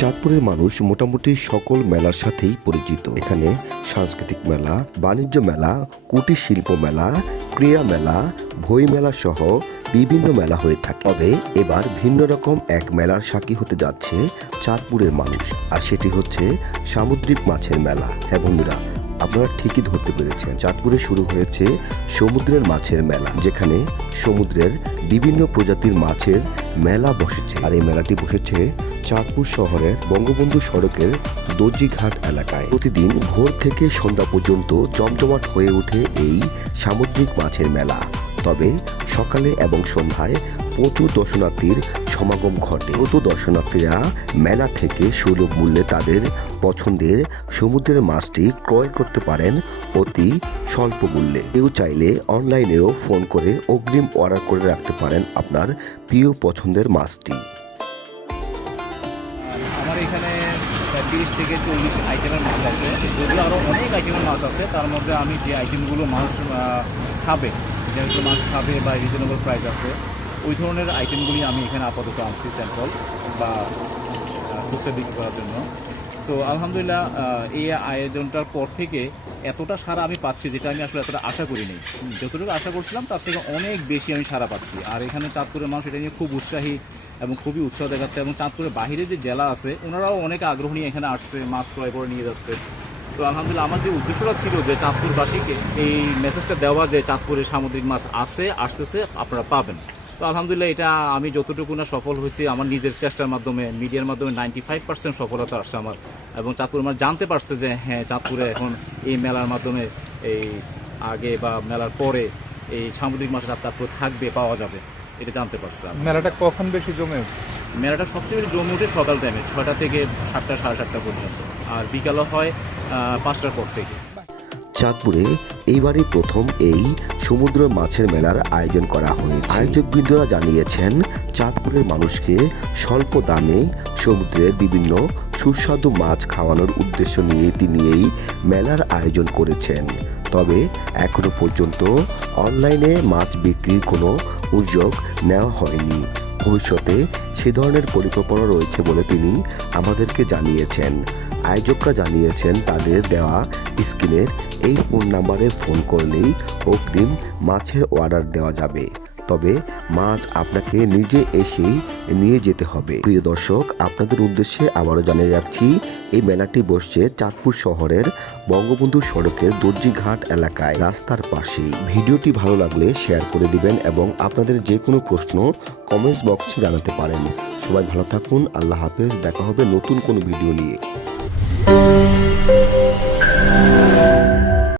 চাঁদপুরের মানুষ মোটামুটি সকল মেলার সাথেই পরিচিত। এখানে সাংস্কৃতিক মেলা, বাণিজ্য মেলা, কুটির শিল্প মেলা ক্রিয়া মেলা বই মেলা সহ বিভিন্ন মেলা হয়ে থাকে। তবে এবার ভিন্ন রকম এক মেলার সাক্ষী হতে যাচ্ছে চাঁদপুরের মানুষ, আর সেটি হচ্ছে সামুদ্রিক মাছের মেলা। হ্যাঁ বন্ধুরা, আপনারা ঠিকই ধরতে পেরেছেন। চাঁদপুরে শুরু হয়েছে সমুদ্রের মাছের মেলা, যেখানে সমুদ্রের বিভিন্ন প্রজাতির মাছের মেলা বসেছে। আর এই মেলাটি বসেছে চাঁদপুর শহরের বঙ্গবন্ধু সড়কের দর্জিঘাট এলাকায়। প্রতিদিন ভোর থেকে সন্ধ্যা পর্যন্ত জমজমাট হয়ে ওঠে এই সামুদ্রিক মাছের মেলা। তবে সকালে এবং সন্ধ্যায় প্রচুর দর্শনার্থীর সমাগম ঘটে। কত দর্শনার্থীরা মেলা থেকে সুলভ মূল্যে তাদের পছন্দের সমুদ্রের মাছটি ক্রয় করতে পারেন অতি স্বল্প মূল্যে। কেউ চাইলে অনলাইনেও ফোন করে অগ্রিম অর্ডার করে রাখতে পারেন আপনার প্রিয় পছন্দের মাছটি। আমার এখানে তিরিশ থেকে চল্লিশ আইটেমের মাছ আছে। যদিও আরও অনেক আইটেমের মাছ আছে, তার মধ্যে আমি যে আইটেমগুলো মানুষ খাবে যেগুলো মাছ খাবে বা রিজনেবল প্রাইস আছে, ওই ধরনের আইটেমগুলি আমি এখানে আপাতত আনছি স্যাম্পল বা খুচরা বিক্রি করার জন্য। তো আলহামদুলিল্লাহ এই আয়োজনটার পর থেকে এতটা সারা আমি পাচ্ছি যেটা আমি আসলে এতটা আশা করিনি যতটুকু আশা করছিলাম তার থেকে অনেক বেশি আমি সারা পাচ্ছি। আর এখানে চাঁদপুরের মানুষ এটা নিয়ে খুব উৎসাহী এবং খুবই উৎসাহ দেখাচ্ছে এবং চাঁদপুরের বাইরে যে জেলা আছে, ওনারাও অনেক আগ্রহ নিয়ে এখানে আসছে, মাছ ক্রয় করে নিয়ে যাচ্ছে। তো আলহামদুলিল্লাহ আমার যে উদ্দেশ্যটা ছিল যে চাঁদপুরবাসীকে এই মেসেজটা দেওয়া যে চাঁদপুরে সামুদ্রিক মাছ আছে আসতেছে আপনারা পাবেন। তো আলহামদুলিল্লাহ এটা আমি যতটুকু না সফল হয়েছি আমার নিজের চেষ্টার মাধ্যমে মিডিয়ার মাধ্যমে নাইনটি ফাইভ পার্সেন্ট সফলতা আসছে আমার। এবং চাঁদপুর আমার জানতে পারছে যে হ্যাঁ চাঁদপুরে এখন এই মেলার মাধ্যমে এই আগে বা মেলার পরে এই সামুদ্রিক মাছের চাঁদপুর থাকবে পাওয়া যাবে। এটা জানতে পারছে মেলাটা কখন বেশি জমে? মেলাটা সবচেয়ে বেশি জমে ওঠে সকাল টাইমে ছটা থেকে সাতটা সাড়ে সাতটা পর্যন্ত। আর বিকালও হয় পাঁচটার পর থেকে। চাঁদপুরে এইবারই প্রথম এই সমুদ্র মাছের মেলার আয়োজন করা হয়েছে। আয়োজকবৃন্দরা জানিয়েছেন, চাঁদপুরের মানুষকে স্বল্প দামে সমুদ্রের বিভিন্ন সুস্বাদু মাছ খাওয়ানোর উদ্দেশ্য নিয়ে তিনি এই মেলার আয়োজন করেছেন। তবে এখনও পর্যন্ত অনলাইনে মাছ বিক্রির কোনো উদ্যোগ নেওয়া হয়নি। ভবিষ্যতে সে ধরনের পরিকল্পনা রয়েছে বলে তিনি আমাদেরকে জানিয়েছেন। আয়োজকরা জানিয়েছেন, তাদের দেওয়া স্ক্রিনের এই ফোন নাম্বারে ফোন করলেই অগ্রিম মাছের অর্ডার দেওয়া যাবে। তবে মাছ আপনাকে নিজে এসেই নিয়ে যেতে হবে। প্রিয় দর্শক, আপনাদের উদ্দেশ্যে আবারও জানিয়ে রাখছি এই মেলাটি বসছে চাঁদপুর শহরের বঙ্গবন্ধু সড়কের দর্জিঘাট এলাকায়। রাস্তার পাশে ভিডিওটি ভালো লাগলে শেয়ার করে দিবেন এবং আপনাদের যে কোনো প্রশ্ন কমেন্টস বক্সে জানাতে পারেন। সবাই ভালো থাকুন, আল্লাহ হাফেজ, দেখা হবে নতুন কোনো ভিডিও নিয়ে। Thank you.